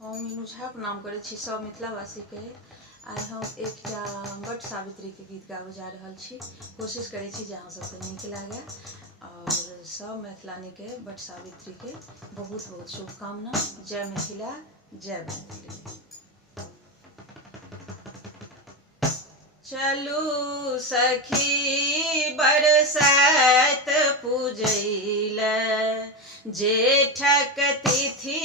हम मीनू झा प्रणाम करै छी सब मिथिलावासी के। आइ हम एकटा वट सावित्री के गीत गाबऽ जा रहल छी। कोशिश करै छी जे अहाँ सबके नीक लागे और सब मैथिलानी के वट सावित्री के बहुत बहुत शुभकामना। जय मिथिला, जय मैथिली। चलू सखी बरसाइत पूजैले, जेठक तिथि